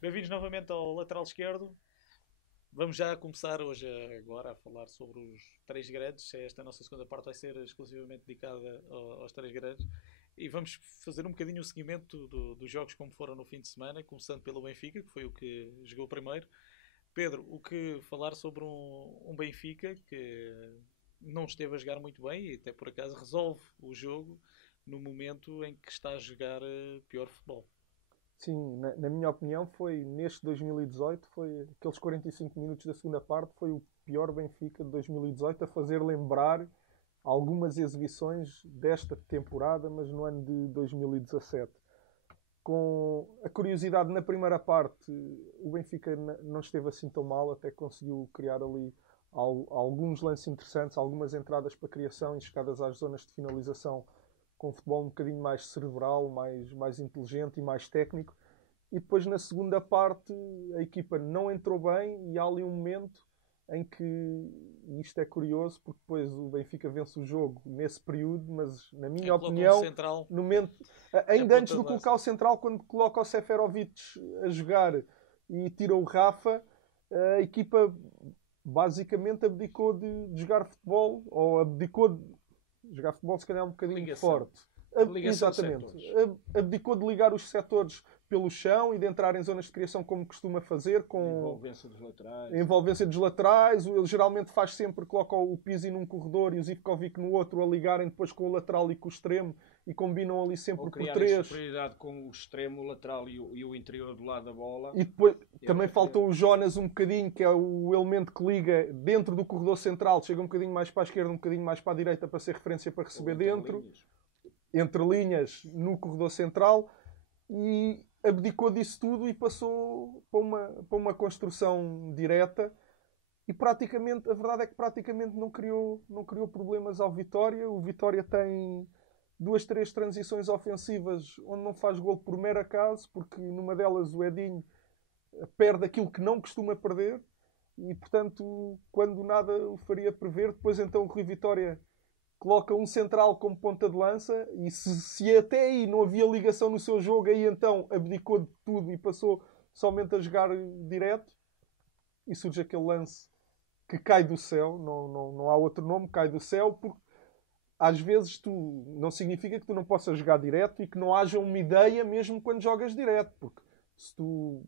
Bem-vindos novamente ao lateral esquerdo. Vamos já começar hoje agora a falar sobre os três grandes. Esta nossa segunda parte vai ser exclusivamente dedicada aos três grandes. E vamos fazer um bocadinho o seguimento dos jogos como foram no fim de semana, começando pelo Benfica, que foi o que jogou primeiro. Pedro, o que falar sobre um Benfica que não esteve a jogar muito bem e até por acaso resolve o jogo no momento em que está a jogar pior futebol. Sim, na minha opinião, foi neste 2018, foi aqueles 45 minutos da segunda parte, foi o pior Benfica de 2018, a fazer lembrar algumas exibições desta temporada, mas no ano de 2017. Com a curiosidade, na primeira parte, o Benfica não esteve assim tão mal, até conseguiu criar ali alguns lances interessantes, algumas entradas para criação e chegadas às zonas de finalização com um futebol um bocadinho mais cerebral, mais inteligente e mais técnico. E depois na segunda parte a equipa não entrou bem e há ali um momento em que, e isto é curioso, porque depois o Benfica vence o jogo nesse período, mas na É, minha coloca um opinião, central no momento, na ainda antes ponta de de colocar o lança. central, quando coloca o Seferovic a jogar e tira o Rafa, a equipa basicamente abdicou de jogar futebol, ou abdicou de jogar futebol, se calhar é um De bocadinho ligação. forte. De ligação de Exatamente. setores. Abdicou de ligar os setores pelo chão e de entrar em zonas de criação como costuma fazer, De com envolvência dos laterais. a envolvência dos laterais. Ele geralmente faz sempre, coloca o Pizzi num corredor e o Zivkovic no outro, a ligarem depois com o lateral e com o extremo e combinam ali sempre Ou por criarem três. superioridade com o extremo, o lateral e o interior do lado da bola. E depois E também agora faltou o Jonas um bocadinho, que é o elemento que liga dentro do corredor central, chega um bocadinho mais para a esquerda, um bocadinho mais para a direita para ser referência para ou receber entre dentro, linhas. entre linhas no corredor central, e abdicou disso tudo e passou para uma construção direta. E praticamente, a verdade é que praticamente não criou problemas ao Vitória. O Vitória tem duas, três transições ofensivas onde não faz gol por mero acaso, porque numa delas o Edinho perde aquilo que não costuma perder e, portanto, quando nada o faria prever, depois então o Rui Vitória coloca um central como ponta de lança e se até aí não havia ligação no seu jogo, aí então abdicou de tudo e passou somente a jogar direto e surge aquele lance que cai do céu, não há outro nome, cai do céu, porque às vezes tu não significa que tu não possas jogar direto e que não haja uma ideia mesmo quando jogas direto, porque se tu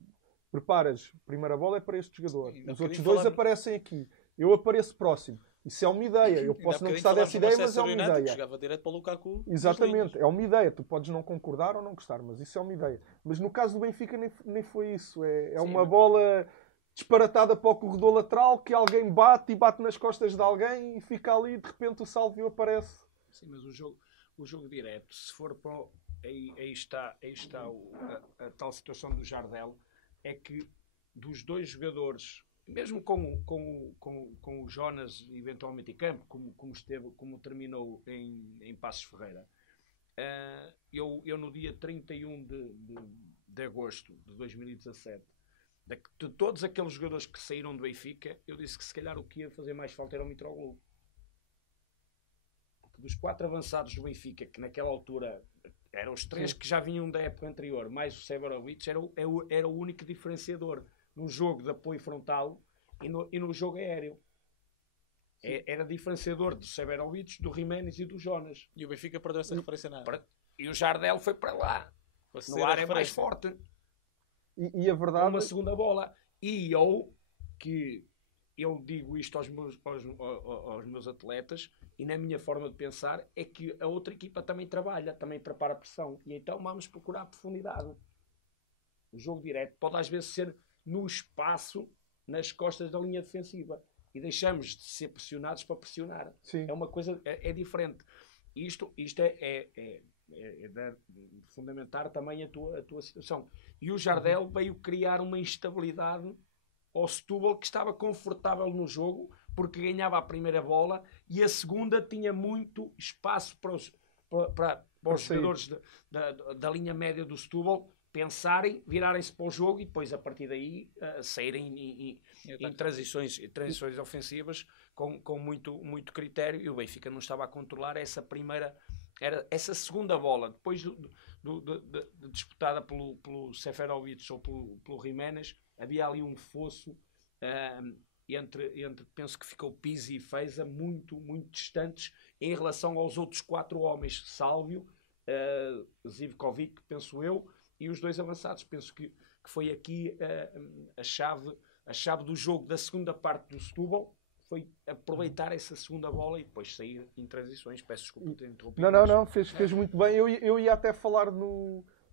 preparas, a primeira bola é para este jogador, Ainda há os outros bocadinho dois falámos, aparecem aqui, eu apareço próximo. Isso é uma ideia. Eu ainda há posso não bocadinho gostar falámos dessa do ideia, mas é Manchester uma United que ideia. jogava direto para o Lukaku nas Exatamente, linhas. é uma ideia. Tu podes não concordar ou não gostar, mas isso é uma ideia. Mas no caso do Benfica nem foi isso. É Sim, uma bola disparatada para o corredor lateral que alguém bate e bate nas costas de alguém e fica ali e de repente o Sálvio aparece. Sim, mas o jogo direto, se for para aí está a tal situação do Jardel, é que dos dois jogadores, mesmo com o Jonas eventualmente em campo, como terminou em Passos Ferreira, eu no dia 31 de agosto de 2017, de todos aqueles jogadores que saíram do Benfica, eu disse que se calhar o que ia fazer mais falta era o Mitroglou. Dos quatro avançados do Benfica, que naquela altura eram os três que já vinham da época anterior, mais o Severovic, era o único diferenciador no jogo de apoio frontal e no jogo aéreo. Era diferenciador do Severovic, do Jiménez e do Jonas. E o Benfica perdeu essa referência na área. E o Jardel foi para lá. Para ser No a ar é mais referência. forte. E a Com verdade. uma segunda bola. E eu digo isto aos meus atletas e na minha forma de pensar é que a outra equipa também trabalha, também prepara a pressão e então vamos procurar profundidade. O jogo direto pode às vezes ser no espaço, nas costas da linha defensiva e deixamos de ser pressionados para pressionar. Sim. É uma coisa, é diferente. Isto é de fundamentar também a tua situação. E o Jardel veio criar uma instabilidade ao Setúbal, que estava confortável no jogo porque ganhava a primeira bola e a segunda tinha muito espaço para os jogadores da linha média do Setúbal pensarem, virarem-se para o jogo e depois a partir daí saírem em transições ofensivas com muito critério, e o Benfica não estava a controlar essa segunda bola. Depois disputada pelo Seferovic ou pelo Jiménez, havia ali um fosso entre penso que ficou Pizzi e Feza muito, muito distantes em relação aos outros 4 homens, Sálvio, Zivkovic, penso eu, e os 2 avançados. Penso que foi aqui a chave do jogo da segunda parte do Setúbal, foi aproveitar essa segunda bola e depois sair em transições. Peço desculpa ter interrompido. Não, fez muito bem. Eu ia até falar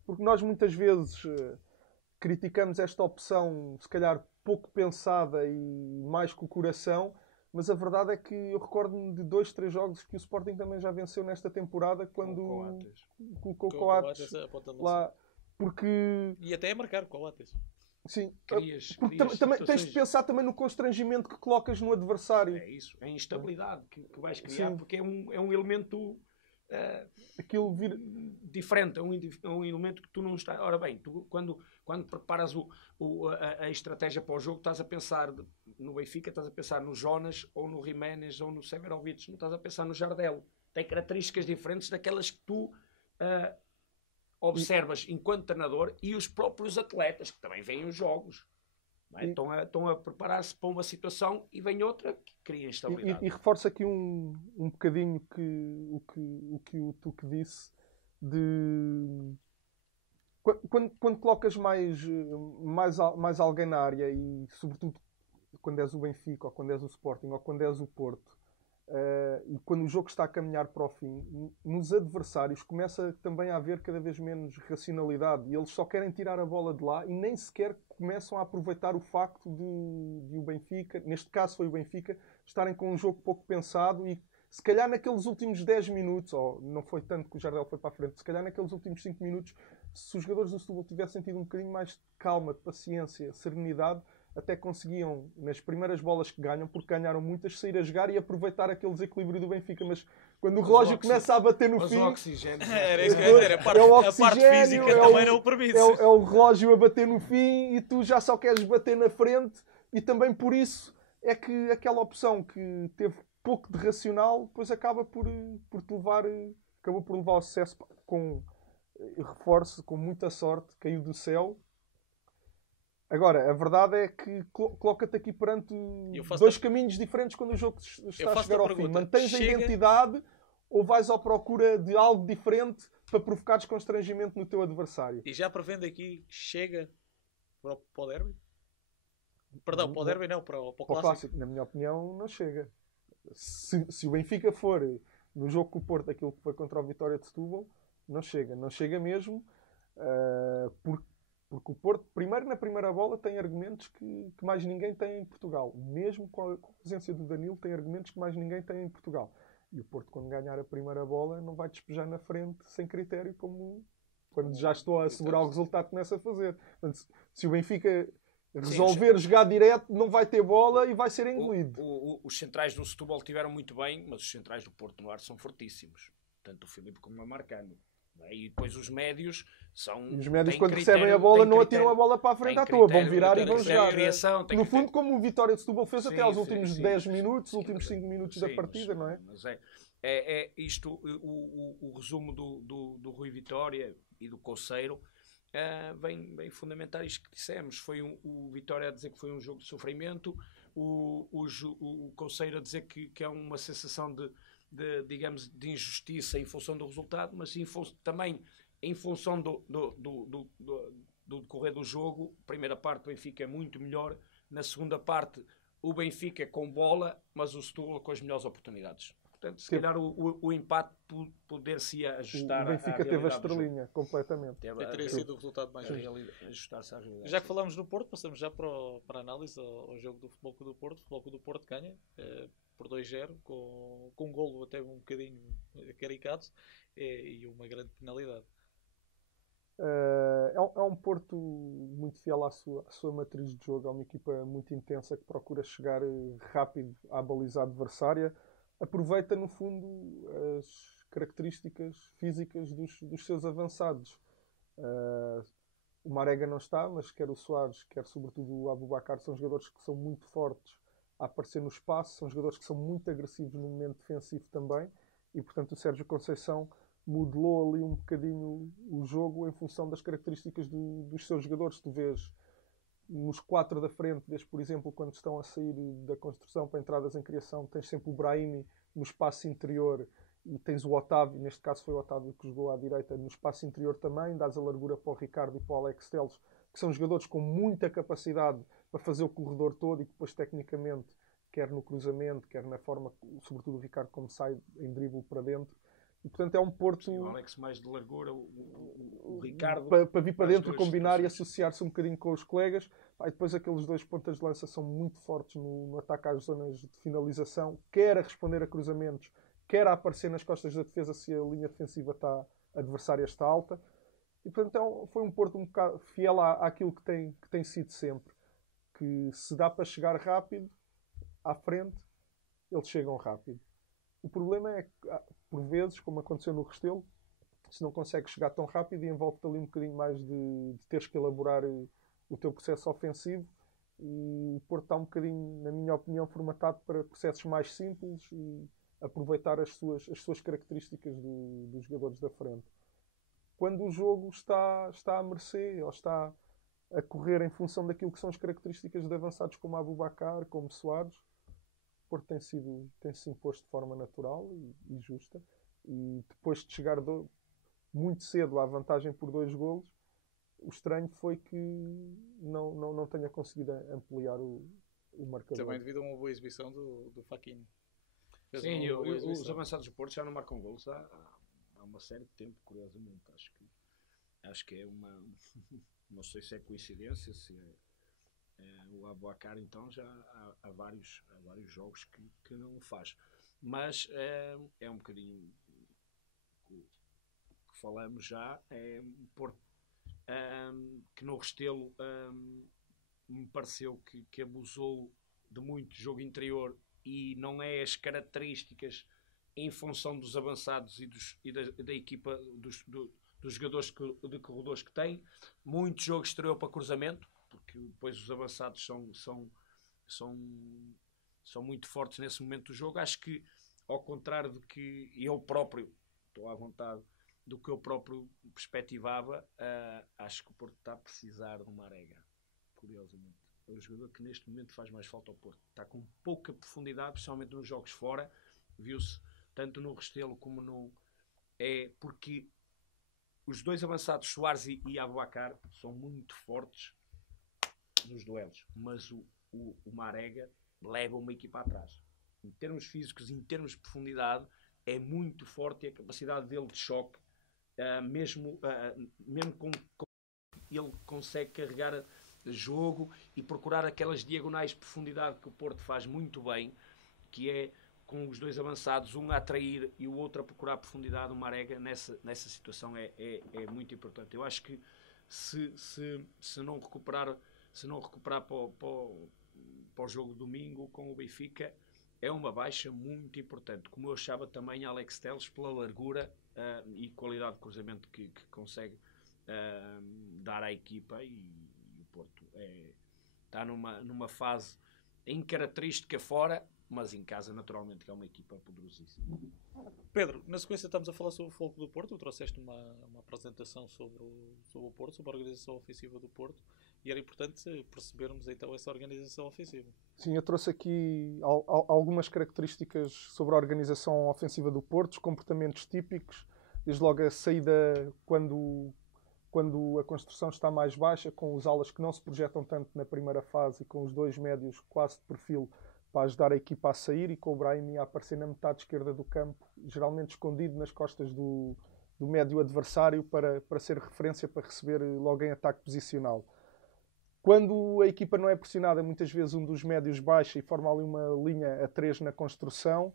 porque nós muitas vezes criticamos esta opção, se calhar pouco pensada e mais com o coração, mas a verdade é que eu recordo-me de 2, 3 jogos que o Sporting também já venceu nesta temporada, quando colocou o Coates lá. Porque... E até a marcar o Coates. Sim, porque também tens de pensar também no constrangimento que colocas no adversário. É isso, é a instabilidade que vais criar. Sim. Porque é um elemento diferente, é um elemento que tu não estás... Ora bem, tu, quando preparas a estratégia para o jogo, estás a pensar no Benfica, estás a pensar no Jonas, ou no Jiménez, ou no Severovic, não estás a pensar no Jardel. Tem características diferentes daquelas que tu... observas enquanto treinador, e os próprios atletas que também veem os jogos, não é? Estão a preparar-se para uma situação e vem outra que cria instabilidade. E reforça aqui um bocadinho o que o Tuque disse de quando colocas mais alguém na área, e sobretudo quando és o Benfica, ou quando és o Sporting, ou quando és o Porto, e quando o jogo está a caminhar para o fim, nos adversários começa também a haver cada vez menos racionalidade, e eles só querem tirar a bola de lá e nem sequer começam a aproveitar o facto de o Benfica, neste caso foi o Benfica, estarem com um jogo pouco pensado, e se calhar naqueles últimos 10 minutos, ou não foi tanto que o Jardel foi para a frente, se calhar naqueles últimos 5 minutos, se os jogadores do Setúbal tivessem tido um bocadinho mais de calma, de paciência, serenidade, até conseguiam, nas primeiras bolas que ganham, porque ganharam muitas, sair a jogar e aproveitar aquele desequilíbrio do Benfica. Mas quando o relógio começa a bater no fim... O oxigênio. Era isso que eu ia dizer. A parte física também não o permite. É o relógio a bater no fim e tu já só queres bater na frente. E também por isso é que aquela opção que teve pouco de racional, depois acaba por te levar... Acabou por levar ao sucesso com reforço, com muita sorte, caiu do céu. Agora, a verdade é que coloca-te aqui perante 2 caminhos diferentes quando o jogo está a chegar ao fim. Mantens a identidade ou vais à procura de algo diferente para provocares constrangimento no teu adversário? E já prevendo aqui, chega para o derby? Perdão, para o derby não, para o clássico. Na minha opinião, não chega. Se o Benfica for no jogo com o Porto, aquilo que foi contra o Vitória de Setúbal, não chega. Não chega mesmo, porque o Porto, primeiro na primeira bola, tem argumentos que mais ninguém tem em Portugal. Mesmo com a ausência do Danilo, tem argumentos que mais ninguém tem em Portugal. E o Porto, quando ganhar a primeira bola, não vai despejar na frente sem critério, como quando já estou a assegurar o resultado que começa a fazer. Portanto, se o Benfica resolver jogar direto, não vai ter bola e vai ser engolido. Os centrais do Setúbal tiveram muito bem, mas os centrais do Porto no ar são fortíssimos. Tanto o Filipe como o Marcano. E depois os médios são... E os médios, quando recebem a bola, não atiram a bola para a frente à toa. Vão virar e vão jogar. No fundo, como o Vitória de Setúbal fez até aos últimos 10 minutos, os últimos 5 minutos da partida, não é? Mas é isto, o resumo do Rui Vitória e do Coceiro vem fundamentar isto que dissemos. Foi o Vitória a dizer que foi um jogo de sofrimento, o Coceiro a dizer que é uma sensação digamos, de injustiça em função do resultado, mas também em função do decorrer do jogo. Primeira parte o Benfica é muito melhor, na segunda parte o Benfica com bola, mas o Setúbal com as melhores oportunidades. Portanto, se calhar o empate poder-se ajustar. O Benfica teve a estrelinha completamente. Teria sido o resultado mais ajustar-se à realidade. Já que falamos do Porto, passamos já para a análise ao jogo do Futebol Clube do Porto. O Futebol Clube do Porto ganha por 2-0, com um golo até um bocadinho caricato e uma grande penalidade. É um Porto muito fiel à sua matriz de jogo. É uma equipa muito intensa que procura chegar rápido à baliza adversária. Aproveita, no fundo, as características físicas dos seus avançados. O Marega não está, mas quer o Soares, quer sobretudo o Aboubakar, são jogadores que são muito fortes a aparecer no espaço, são jogadores que são muito agressivos no momento defensivo também, e portanto o Sérgio Conceição modelou ali um bocadinho o jogo em função das características dos seus jogadores. Tu vês nos 4 da frente, vês, por exemplo, quando estão a sair da construção para entradas em criação, tens sempre o Brahimi no espaço interior e tens o Otávio, neste caso foi o Otávio que jogou à direita, no espaço interior também, dás a largura para o Ricardo e para o Alex Telles, que são jogadores com muita capacidade para fazer o corredor todo e depois tecnicamente, quer no cruzamento, quer na forma, sobretudo o Ricardo como sai em drible para dentro. E portanto é um Porto... Sim, o Alex mais de largura, o Ricardo... Para vir para dentro, combinar e associar-se um bocadinho com os colegas. E depois aqueles 2 pontas de lança são muito fortes no ataque às zonas de finalização, quer a responder a cruzamentos, quer a aparecer nas costas da defesa se a linha defensiva adversária está alta. E portanto foi um Porto um bocado fiel àquilo que tem sido sempre. Que se dá para chegar rápido, à frente, eles chegam rápido. O problema é que, por vezes, como aconteceu no Restelo, se não consegues chegar tão rápido e envolve-te ali um bocadinho mais de teres que elaborar o teu processo ofensivo. E o Porto está um bocadinho, na minha opinião, formatado para processos mais simples e aproveitar as suas características dos jogadores da frente. Quando o jogo está à mercê ou está a correr em função daquilo que são as características de avançados como Aboubakar, como Soares, o Porto tem-se imposto de forma natural e justa. E depois de chegar muito cedo à vantagem por 2 golos, o estranho foi que não tenha conseguido ampliar o marcador. Também devido a uma boa exibição do Faquinho. Sim, os avançados do Porto já não marcam golos há uma série de tempo, curiosamente. Acho que é uma... Não sei se é coincidência, se é o Aboubakar, então já há vários jogos que não o faz. Mas é um bocadinho que falamos já, é Porto, que no Restelo me pareceu que abusou de muito jogo interior e não é as características em função dos avançados e da equipa dos jogadores de corredores que tem. Muito jogo exterior para cruzamento, porque depois os avançados são muito fortes nesse momento do jogo. Acho que, ao contrário do que eu próprio, estou à vontade, do que eu próprio perspectivava, acho que o Porto está a precisar de uma Marega, curiosamente. É o jogador que neste momento faz mais falta ao Porto. Está com pouca profundidade, principalmente nos jogos fora. Viu-se tanto no Restelo como no... porque os 2 avançados, Soares e Aboubakar, são muito fortes nos duelos. Mas o Marega leva uma equipa atrás. Em termos físicos, em termos de profundidade, é muito forte e a capacidade dele de choque, mesmo com ele consegue carregar jogo e procurar aquelas diagonais de profundidade que o Porto faz muito bem, que é com os 2 avançados, um a atrair e o outro a procurar profundidade. O Marega nessa situação é muito importante. Eu acho que se não recuperar para o jogo de domingo com o Benfica, é uma baixa muito importante, como eu achava também Alex Telles, pela largura e qualidade de cruzamento que consegue dar à equipa. E o Porto está numa fase em característica fora, mas em casa naturalmente que é uma equipa poderosíssima. Pedro, na sequência estamos a falar sobre o Foco do Porto. Tu trouxeste uma apresentação sobre o Porto, sobre a organização ofensiva do Porto, e era importante percebermos então essa organização ofensiva. Sim, eu trouxe aqui algumas características sobre a organização ofensiva do Porto, os comportamentos típicos, desde logo a saída quando a construção está mais baixa, com os alas que não se projetam tanto na primeira fase e com os 2 médios quase de perfil para ajudar a equipa a sair, e com o Brahimi a aparecer na metade esquerda do campo, geralmente escondido nas costas do médio adversário para ser referência, para receber logo em ataque posicional. Quando a equipa não é pressionada, muitas vezes um dos médios baixa e forma ali uma linha a 3 na construção.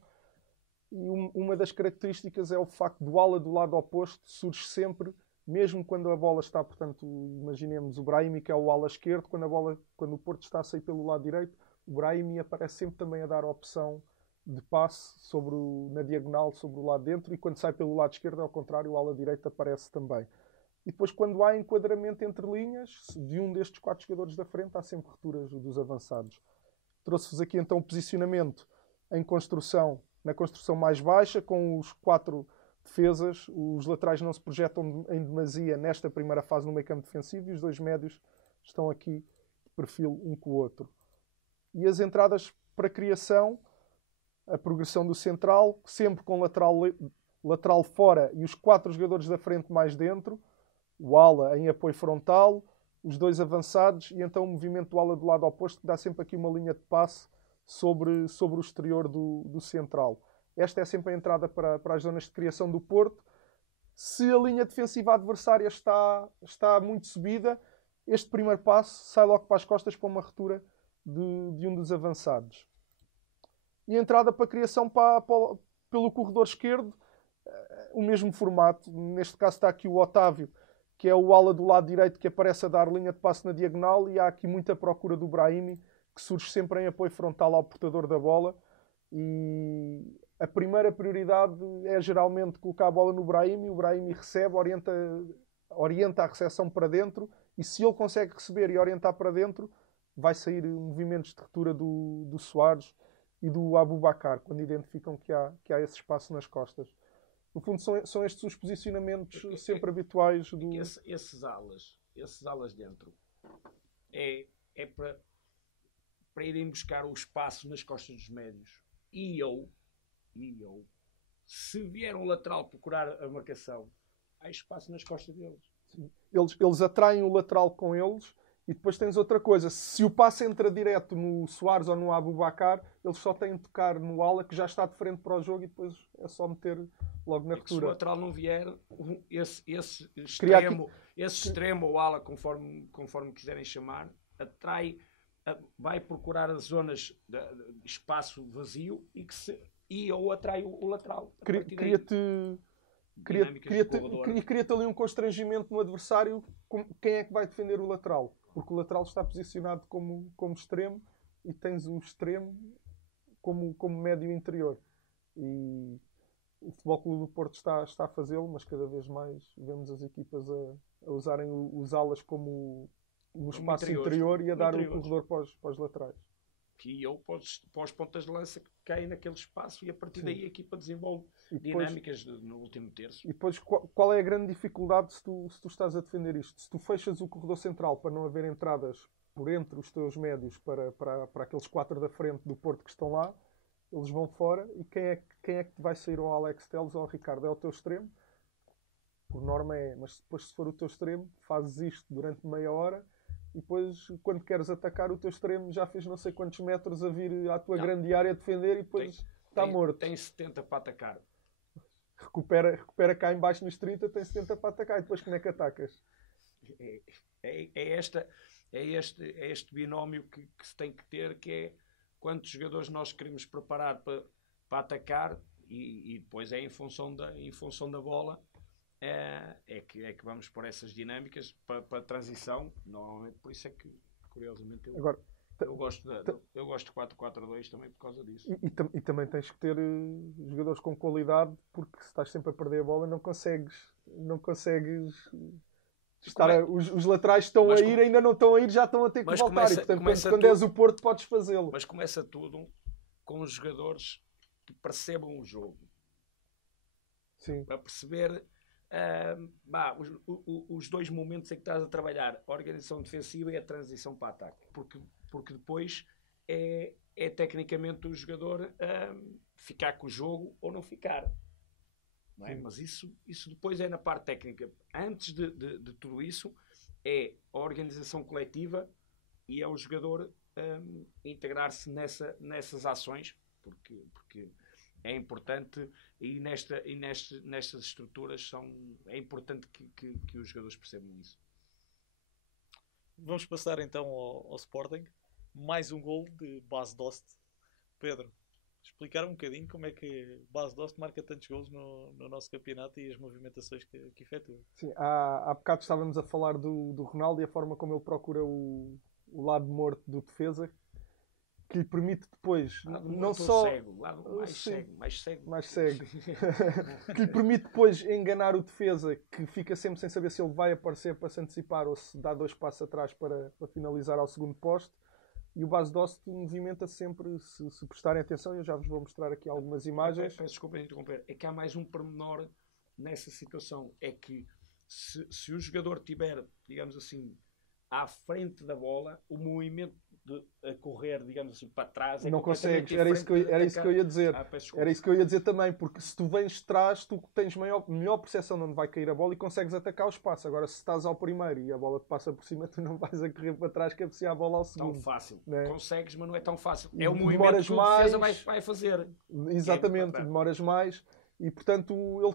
E uma das características é o facto do ala do lado oposto surge sempre, mesmo quando a bola está, portanto, imaginemos o Brahimi, que é o ala esquerdo, quando o Porto está a sair pelo lado direito, o Brahimi aparece sempre também a dar a opção de passe na diagonal sobre o lado dentro, e quando sai pelo lado esquerdo, ao contrário, o ala direito aparece também. E depois, quando há enquadramento entre linhas, de um destes 4 jogadores da frente, há sempre rupturas dos avançados. Trouxe-vos aqui então o posicionamento na construção mais baixa, com os 4 defesas. Os laterais não se projetam em demasia nesta primeira fase no meio campo defensivo e os dois médios estão aqui de perfil um com o outro. E as entradas para criação, a progressão do central, sempre com lateral fora e os 4 jogadores da frente mais dentro, o ala em apoio frontal, os 2 avançados e então o movimento do ala do lado oposto que dá sempre aqui uma linha de passe sobre o exterior do central. Esta é sempre a entrada para as zonas de criação do Porto. Se a linha defensiva adversária está muito subida, este primeiro passo sai logo para as costas para uma ruptura de um dos avançados. E a entrada para a criação pelo corredor esquerdo, o mesmo formato. Neste caso está aqui o Otávio, que é o ala do lado direito que aparece a dar linha de passe na diagonal, e há aqui muita procura do Brahimi, que surge sempre em apoio frontal ao portador da bola. E a primeira prioridade é geralmente colocar a bola no Brahimi. O Brahimi recebe, orienta a recepção para dentro, e se ele consegue receber e orientar para dentro, vai sair movimentos de ruptura do Soares e do Aboubakar, quando identificam que há esse espaço nas costas. No fundo, são estes os posicionamentos sempre habituais do... Esses alas dentro, é para irem buscar o espaço nas costas dos médios. E eu, se vier um lateral procurar a marcação, há espaço nas costas deles. Sim. Eles atraem o lateral com eles. E depois tens outra coisa, se o passe entra direto no Soares ou no Aboubakar, eles só têm de tocar no ala que já está de frente para o jogo e depois é só meter logo na ruptura. Se o lateral não vier, esse extremo ou ala, conforme quiserem chamar, vai procurar as zonas de espaço vazio ou atrai o lateral. Cria-te ali um constrangimento no adversário. Quem é que vai defender o lateral? Porque o lateral está posicionado como extremo e tens o extremo como médio interior. E o Futebol Clube do Porto está a fazê-lo, mas cada vez mais vemos as equipas a usarem os alas como no espaço interior e a dar o corredor para os laterais. Que eu para os pontas de lança que caem naquele espaço e a partir daí a equipa desenvolve dinâmicas no último terço. E depois, qual é a grande dificuldade se tu estás a defender isto? Se tu fechas o corredor central para não haver entradas por entre os teus médios para aqueles 4 da frente do Porto que estão lá, eles vão fora e quem é que vai sair ao Alex Telles ou ao Ricardo? É o teu extremo? Por norma é, mas depois se for o teu extremo, fazes isto durante meia hora. E depois, quando queres atacar, o teu extremo já fez não sei quantos metros a vir à tua grande área a defender e depois está morto. Tem 70 para atacar. Recupera cá em baixo nos 30, tem 70 para atacar. E depois como é que atacas? É este binómio que se tem que ter, que é quantos jogadores nós queremos preparar para atacar e depois é em função da bola. É que vamos por essas dinâmicas para a transição, normalmente, por isso é que, curiosamente, eu gosto de 4-4-2 também por causa disso. E também tens que ter jogadores com qualidade, porque se estás sempre a perder a bola não consegues estar os laterais estão a ir, ainda não estão a ir, já estão a ter que voltar. E portanto, quando és o Porto, podes fazê-lo. Mas começa tudo com os jogadores que percebam o jogo. Sim. Para perceber os dois momentos em que estás a trabalhar, a organização defensiva e a transição para ataque, porque depois é tecnicamente o jogador ficar com o jogo ou não ficar, não é? Mas isso depois é na parte técnica. Antes de tudo isso é a organização coletiva e é o jogador integrar-se nessas ações, porque é importante, e nestas estruturas é importante que os jogadores percebam isso. Vamos passar então ao Sporting. Mais um gol de Bas Dost. Pedro, explicar um bocadinho como é que Bas Dost marca tantos gols no nosso campeonato e as movimentações que efetua. Sim, há bocado estávamos a falar do Ronaldo e a forma como ele procura o lado morto do defesa, que lhe permite depois não só mais cego que lhe permite depois enganar o defesa, que fica sempre sem saber se ele vai aparecer para se antecipar ou se dá 2 passos atrás para finalizar ao segundo poste. E o Bas Dost movimenta sempre, se prestarem atenção, eu já vos vou mostrar aqui algumas imagens. Peço desculpa de interromper, é que há mais um pormenor nessa situação é que se o jogador tiver, digamos assim, à frente da bola, o movimento a correr, digamos assim, para trás não consegues, era isso que eu ia dizer. Era isso que eu ia dizer também, porque se tu vens de trás, tu tens melhor percepção de onde vai cair a bola e consegues atacar o espaço. Agora, se estás ao primeiro e a bola te passa por cima, tu não vais a correr para trás cabecear a bola ao segundo. Tão fácil. Né? Consegues, mas não é tão fácil. É o movimento que a defesa vai fazer. Exatamente, demoras mais e, portanto, ele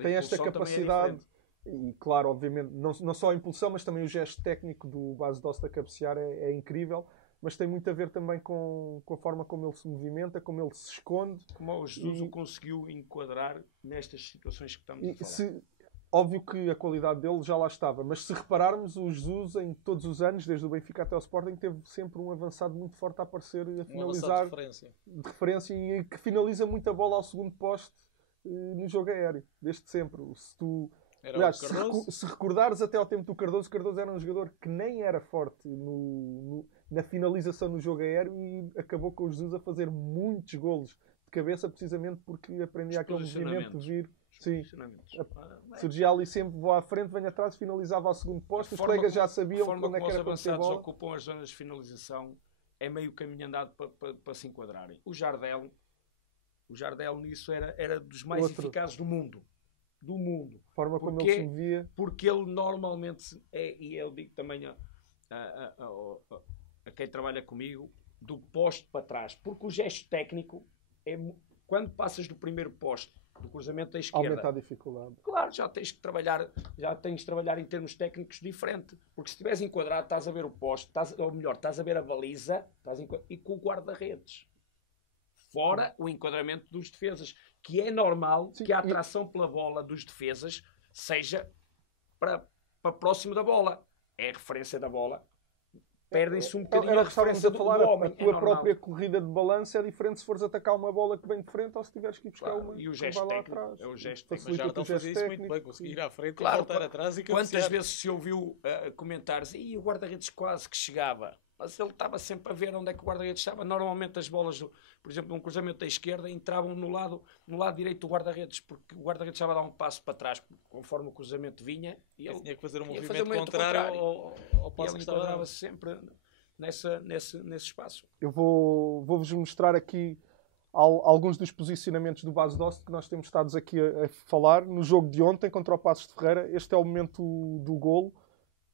tem esta capacidade. E, claro, obviamente, não só a impulsão, mas também o gesto técnico do Bas Dost a cabecear é incrível. Mas tem muito a ver também com a forma como ele se movimenta, como ele se esconde. Como o Jesus o conseguiu enquadrar nestas situações que estamos a falar. Óbvio que a qualidade dele já lá estava, mas se repararmos, o Jesus, em todos os anos, desde o Benfica até o Sporting, teve sempre um avançado muito forte a aparecer, a finalizar de referência e que finaliza muita bola ao segundo poste no jogo aéreo, desde sempre. Aliás, se recordares até ao tempo do Cardoso, Cardoso era um jogador que nem era forte na finalização no jogo aéreo e acabou com o Jesus a fazer muitos golos de cabeça, precisamente porque aprendia aquele movimento de vir. Sim. Surgia ali sempre, vou à frente, venho atrás, finalizava ao segundo posto, os colegas já sabiam onde é que era para ter bola. Os avançados ocupam as zonas de finalização, é meio caminho andado para se enquadrarem. O Jardel nisso era dos mais eficazes do mundo. A forma como ele se movia. Porque ele normalmente e eu digo também a quem trabalha comigo, do poste para trás. Porque o gesto técnico é quando passas do primeiro poste, do cruzamento da esquerda, aumenta a dificuldade. Claro, já tens de trabalhar em termos técnicos diferente. Porque se estiveres enquadrado, estás a ver o poste, estás a ver a baliza, e com o guarda-redes. Fora o enquadramento dos defesas, que é normal que a atração pela bola dos defesas seja para próximo da bola. É a referência da bola. Perdem-se um bocadinho a referência do homem. A tua própria corrida de balanço é diferente se fores atacar uma bola que vem de frente ou se tiveres que ir buscar uma e o gesto que vai lá técnico, atrás. É o gesto técnico. Mas já estão a fazer isso muito bem, conseguir ir à frente e voltar atrás e cabecear. Quantas vezes se ouviu comentários e o guarda-redes quase que chegava, mas ele estava sempre a ver onde é que o guarda-redes estava. Normalmente as bolas, por exemplo, um cruzamento da esquerda, entravam no lado direito do guarda-redes, porque o guarda-redes estava a dar um passo para trás conforme o cruzamento vinha e ele tinha que fazer um movimento contrário ao passo que estava a dar. Sempre nesse espaço. Eu vou-vos mostrar aqui alguns dos posicionamentos do Bas Dost que nós temos estado aqui a falar. No jogo de ontem contra o Passos de Ferreira, este é o momento do golo.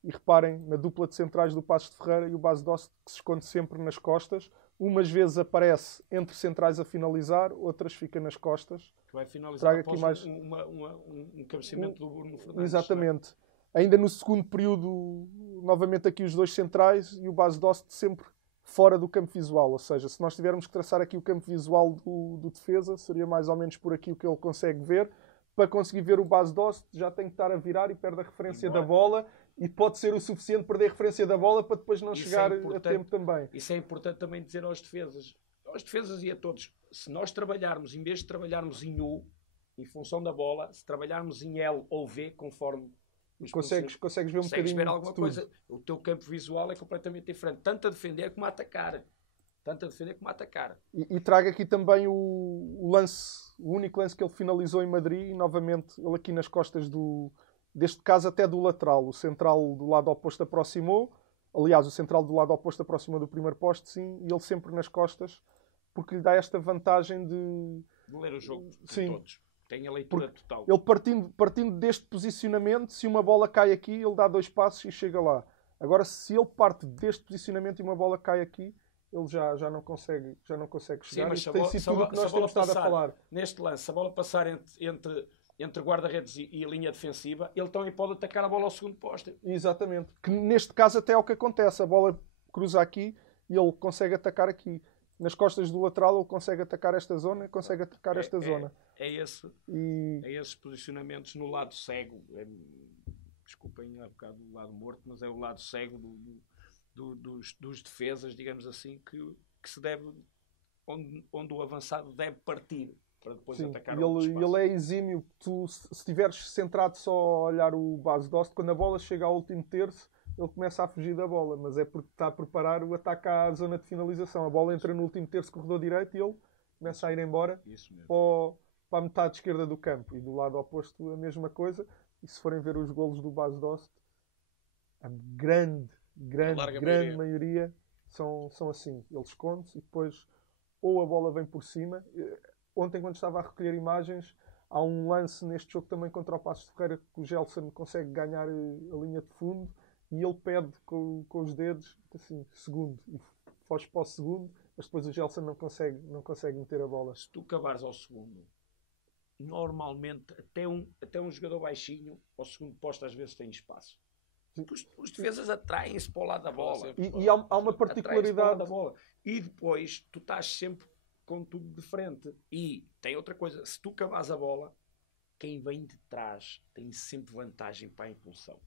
E reparem na dupla de centrais do Passos de Ferreira e o Bas Dost que se esconde sempre nas costas. Umas vezes aparece entre centrais a finalizar, outras fica nas costas. Vai finalizar após mais um cabeceamento do Bruno Fernandes. Exatamente. Ainda no segundo período, novamente aqui os dois centrais e o Bas Dost sempre fora do campo visual. Ou seja, se nós tivermos que traçar aqui o campo visual do defesa, seria mais ou menos por aqui o que ele consegue ver. Para conseguir ver o Bas Dost, já tem que estar a virar e perde a referência da bola. E pode ser o suficiente perder a referência da bola para depois não chegar a tempo também. Isso é importante também dizer aos defesas e a todos. Se nós trabalharmos, em vez de trabalharmos em U, em função da bola, se trabalharmos em L ou V, conforme... Consegues ver um bocadinho ver alguma coisa. O teu campo visual é completamente diferente. Tanto a defender como a atacar. E trago aqui também o único lance que ele finalizou em Madrid. E novamente, ele aqui nas costas deste caso até do lateral. O central do lado oposto aproximou. Aliás, o central do lado oposto aproximou do primeiro poste, sim. E ele sempre nas costas. Porque lhe dá esta vantagem de ler o jogo de todos. Tem a leitura total. Ele partindo deste posicionamento, se uma bola cai aqui, ele dá 2 passos e chega lá. Agora, se ele parte deste posicionamento e uma bola cai aqui, ele já não consegue chegar. Sim, mas tem sido tudo o que nós temos estado a falar. Neste lance, se a bola passar entre guarda-redes e a linha defensiva, ele também pode atacar a bola ao segundo poste. Exatamente. Que neste caso até é o que acontece. A bola cruza aqui e ele consegue atacar aqui. Nas costas do lateral ele consegue atacar esta zona, consegue atacar esta zona. É esses posicionamentos no lado cego. Desculpem há bocado o lado morto, mas é o lado cego dos defesas, digamos assim, que se deve, onde o avançado deve partir para depois atacar o espaço. Ele é exímio. Tu, se estiveres centrado só a olhar o Bas Dost, quando a bola chega ao último terço, ele começa a fugir da bola, mas é porque está a preparar o ataque à zona de finalização. A bola entra no último terço, corredor direito, e ele começa a ir embora para a metade esquerda do campo. E do lado oposto a mesma coisa. E se forem ver os golos do Bas Dost, a grande maioria são assim. Ele esconde-se e depois ou a bola vem por cima. Ontem, quando estava a recolher imagens, há um lance neste jogo também contra o Passos de Ferreira que o Gelson consegue ganhar a linha de fundo e ele pede com os dedos assim, segundo, e foge para o segundo, mas depois o Gelson não consegue meter a bola. Se tu cavares ao segundo, normalmente até um jogador baixinho ao segundo posto às vezes tem espaço. Os defesas atraem-se para o lado da bola. E há uma particularidade da bola. E depois tu estás sempre com tudo de frente. E tem outra coisa, se tu cavas a bola, quem vem de trás tem sempre vantagem para a impulsão.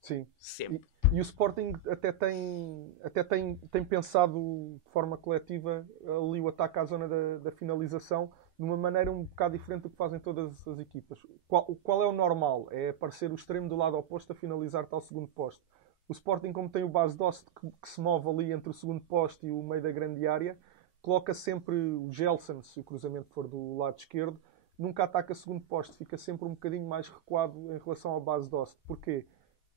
Sim. Sempre. E o Sporting até tem pensado de forma coletiva ali o ataque à zona da finalização de uma maneira um bocado diferente do que fazem todas as equipas. Qual é o normal? É aparecer o extremo do lado oposto a finalizar tal segundo posto. O Sporting, como tem o Bas Dost que se move ali entre o segundo posto e o meio da grande área, coloca sempre o Gelson, se o cruzamento for do lado esquerdo, nunca ataca segundo posto, fica sempre um bocadinho mais recuado em relação ao Bas Dost. Porquê?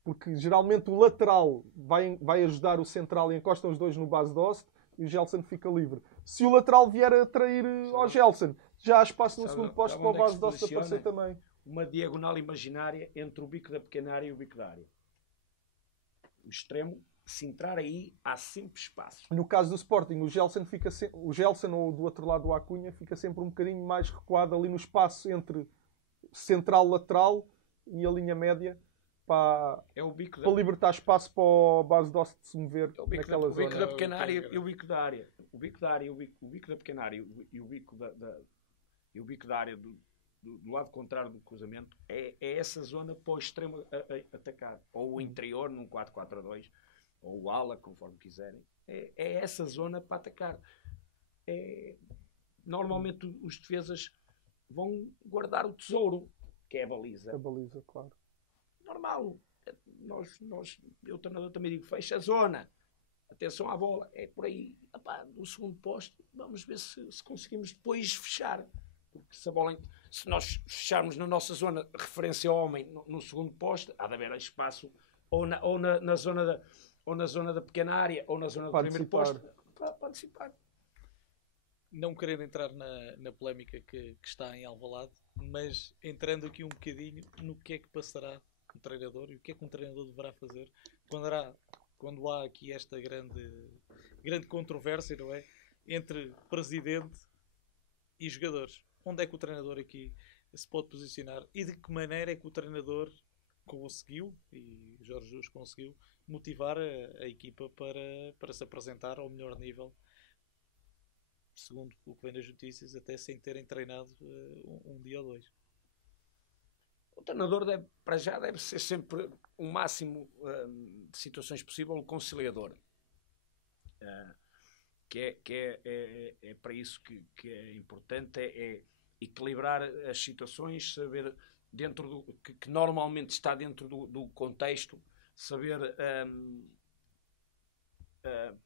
Porque geralmente o lateral vai ajudar o central e encostam os dois no Bas Dost e o Gelson fica livre. Se o lateral vier a trair ao Gelson, já há espaço no segundo posto para o Bas Dost aparecer também. Uma diagonal imaginária entre o bico da pequena área e o bico da área. O extremo, se entrar aí, há sempre espaço. No caso do Sporting, o Gelson ou do outro lado do Acunha fica sempre um bocadinho mais recuado ali no espaço entre central-lateral e a linha média para libertar espaço para o Bas Dost se mover naquela zona. O bico da pequena área e o bico da área. O bico da área, o bico da pequena área e o bico da área do lado contrário do cruzamento é essa zona para o extremo atacar. Ou o interior num 4-4-2 ou o ala, conforme quiserem. É essa zona para atacar. Normalmente os defesas vão guardar o tesouro, que é a baliza. A baliza, claro. Normal. Eu, treinador, também digo, fecha a zona. Atenção à bola. É por aí. No segundo posto, vamos ver se conseguimos depois fechar. Porque se nós fecharmos na nossa zona, referência ao homem, no segundo posto, há de haver espaço ou na zona da pequena área, ou na zona do primeiro posto, para participar. Não querendo entrar na polémica que está em Alvalade, mas entrando aqui um bocadinho no que é que passará um treinador e o que é que um treinador deverá fazer quando há aqui esta grande controvérsia, não é? Entre presidente e jogadores. Onde é que o treinador aqui se pode posicionar e de que maneira é que o treinador conseguiu, e Jorge Jesus conseguiu, motivar a equipa para se apresentar ao melhor nível, segundo o que vem das notícias, até sem terem treinado um dia ou dois. O treinador deve ser sempre o máximo de situações possível o conciliador. Que é para isso que é importante, é equilibrar as situações, saber que normalmente está dentro do contexto, saber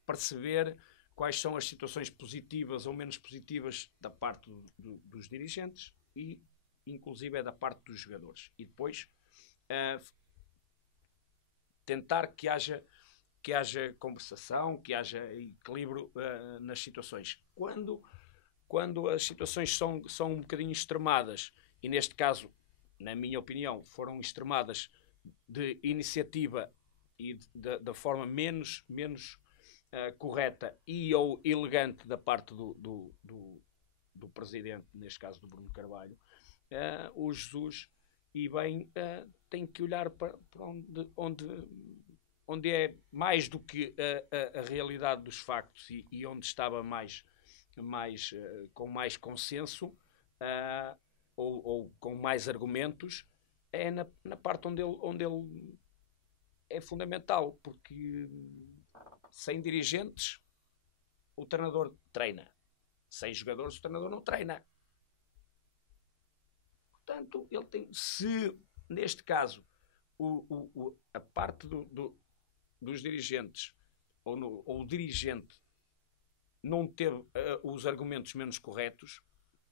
perceber quais são as situações positivas ou menos positivas da parte dos dirigentes e inclusive da parte dos jogadores. E depois tentar que haja conversação, que haja equilíbrio nas situações. Quando as situações são um bocadinho extremadas, e neste caso, na minha opinião, foram extremadas de iniciativa e da forma menos correta e ou elegante da parte do presidente, neste caso do Bruno Carvalho, o Jesus e bem tem que olhar para onde é mais do que a realidade dos factos e onde estava com mais consenso ou com mais argumentos, é na parte onde ele é fundamental, porque sem dirigentes o treinador treina, sem jogadores o treinador não treina. Portanto, ele tem, se neste caso a parte dos dirigentes ou o dirigente não teve os argumentos menos corretos,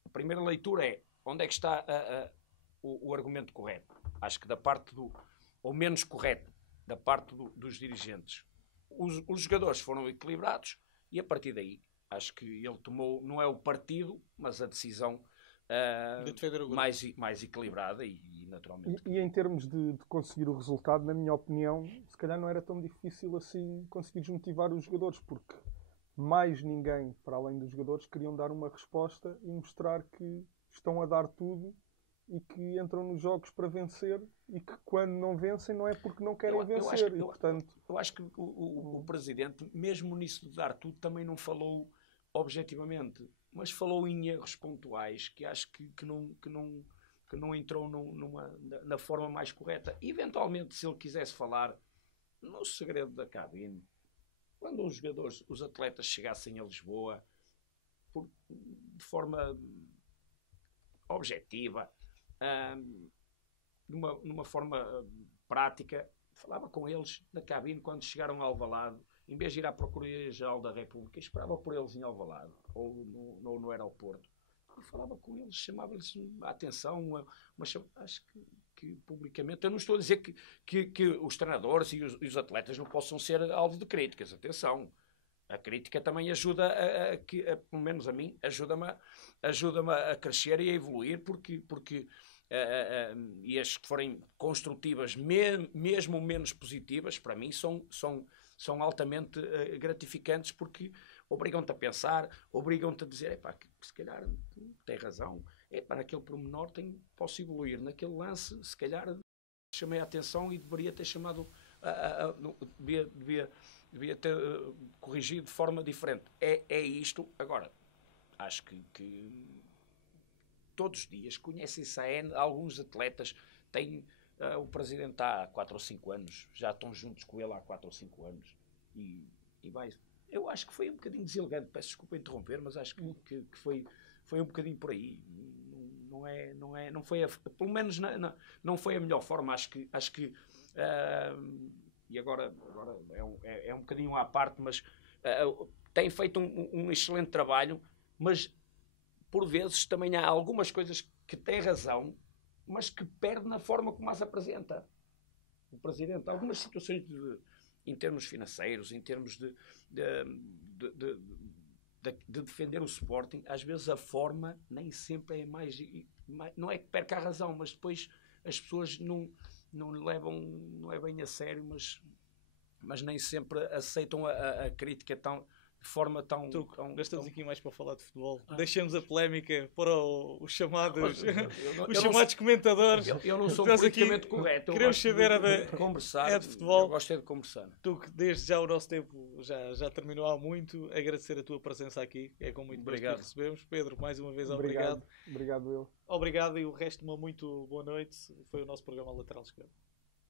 a primeira leitura é onde é que está o argumento correto. Acho que da parte ou menos correto, da parte dos dirigentes. Os jogadores foram equilibrados e a partir daí acho que ele tomou, não é o partido, mas a decisão mais equilibrada e naturalmente. E em termos de conseguir o resultado, na minha opinião, se calhar não era tão difícil assim conseguir desmotivar os jogadores, porque mais ninguém, para além dos jogadores, queriam dar uma resposta e mostrar que estão a dar tudo e que entram nos jogos para vencer e que quando não vencem não é porque não querem vencer. Eu acho que o Presidente, mesmo nisso de dar tudo, também não falou objetivamente, mas falou em erros pontuais que acho que não entrou na forma mais correta. Eventualmente, se ele quisesse falar no segredo da cabine, quando os jogadores, os atletas chegassem a Lisboa de forma objetiva, numa forma prática, falava com eles na cabine quando chegaram a Alvalade, em vez de ir à Procuradoria-Geral da República, esperava por eles em Alvalade ou no aeroporto e falava com eles, chamava-lhes a atenção, acho que publicamente, eu não estou a dizer que os treinadores e os atletas não possam ser alvo de críticas, atenção, a crítica também ajuda pelo menos a mim, ajuda-me a crescer e a evoluir, porque e as que forem construtivas, mesmo menos positivas, para mim são altamente gratificantes, porque obrigam-te a pensar, obrigam-te a dizer, que se calhar tem razão, naquele pormenor posso evoluir, naquele lance se calhar chamei a atenção e deveria ter chamado, devia ter corrigido de forma diferente. É isto. Agora, acho que todos os dias conhecem-se alguns atletas, o Presidente está há 4 ou 5 anos, já estão juntos com ele há 4 ou 5 anos e vai. Eu acho que foi um bocadinho deselegante, peço desculpa interromper, mas acho que foi um bocadinho por aí. Não foi pelo menos não foi a melhor forma. Acho que e agora é um bocadinho à parte, mas tem feito um excelente trabalho, mas por vezes também há algumas coisas que tem razão, mas que perde na forma como as apresenta o Presidente. Algumas situações em termos financeiros, em termos de defender o Sporting, às vezes a forma nem sempre é mais... Não é que perca a razão, mas depois as pessoas não levam, não é bem a sério, mas nem sempre aceitam a crítica de forma tão... Nós estamos aqui mais para falar de futebol. Deixemos a polémica para os chamados, chamados comentadores. Eu não sou politicamente correto. Queremos saber de conversar. É de futebol. Eu gosto de conversar. Tu, que desde já o nosso tempo já terminou há muito, agradecer a tua presença aqui. É com muito gosto que recebemos. Pedro, mais uma vez, obrigado. Obrigado, eu. Obrigado e o resto, uma muito boa noite. Foi o nosso programa Lateral Esquerdo.